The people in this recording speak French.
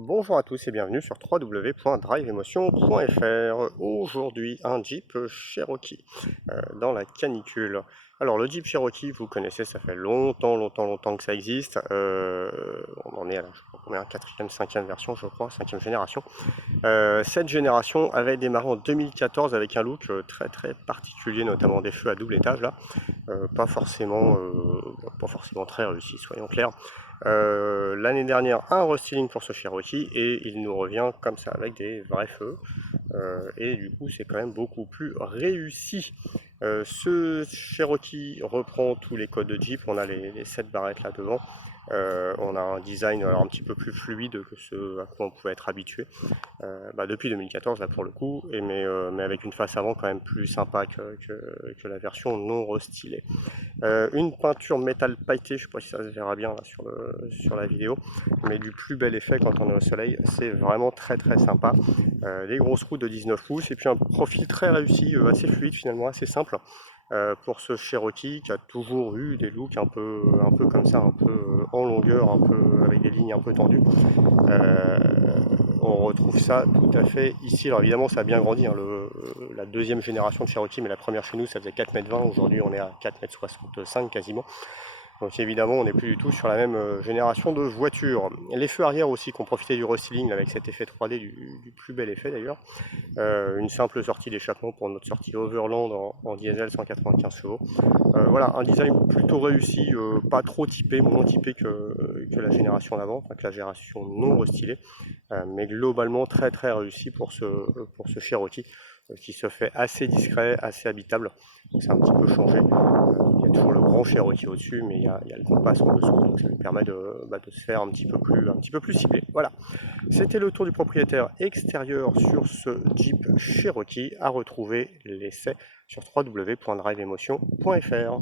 Bonjour à tous et bienvenue sur www.driveemotion.fr. Aujourd'hui, un Jeep Cherokee dans la canicule. Alors, le Jeep Cherokee, vous connaissez, ça fait longtemps que ça existe. On en est à la, je sais pas combien, quatrième, cinquième version, je crois, cinquième génération. Cette génération avait démarré en 2014 avec un look très particulier, notamment des feux à double étage là. Pas forcément très réussi, soyons clairs. L'année dernière, un restyling pour ce Cherokee et il nous revient comme ça avec des vrais feux. Et du coup, c'est quand même beaucoup plus réussi. Ce Cherokee reprend tous les codes de Jeep. On a les 7 barrettes là devant. On a un design alors, un petit peu plus fluide que ce à quoi on pouvait être habitué depuis 2014 là pour le coup, mais avec une face avant quand même plus sympa que la version non restylée. Une peinture métal pailleté, je ne sais pas si ça se verra bien là, sur la vidéo, mais du plus bel effet quand on est au soleil, c'est vraiment très sympa. Les grosses roues de 19 pouces et puis un profil très réussi, assez fluide finalement, assez simple. Pour ce Cherokee qui a toujours eu des looks un peu comme ça, un peu en longueur, un peu avec des lignes un peu tendues. Euh, on retrouve ça tout à fait ici. Alors évidemment ça a bien grandi, hein, la deuxième génération de Cherokee, mais la première chez nous ça faisait 4,20 m, aujourd'hui on est à 4,65 m quasiment. Donc évidemment on n'est plus du tout sur la même génération de voitures. Les feux arrière aussi qui ont profité du restyling avec cet effet 3D du plus bel effet d'ailleurs. Une simple sortie d'échappement pour notre sortie Overland en diesel 195 chevaux. Voilà, un design plutôt réussi, pas trop typé, moins typé que la génération d'avant, enfin que la génération non restylée, mais globalement très réussi pour ce Cherokee qui se fait assez discret, assez habitable. Donc c'est un petit peu changé. Il y a toujours le grand Cherokee au-dessus, mais il y a le Compass en dessous, donc ça lui permet de se faire un petit peu plus ciblé. Voilà, c'était le tour du propriétaire extérieur sur ce Jeep Cherokee. À retrouver l'essai sur www.driveemotion.fr.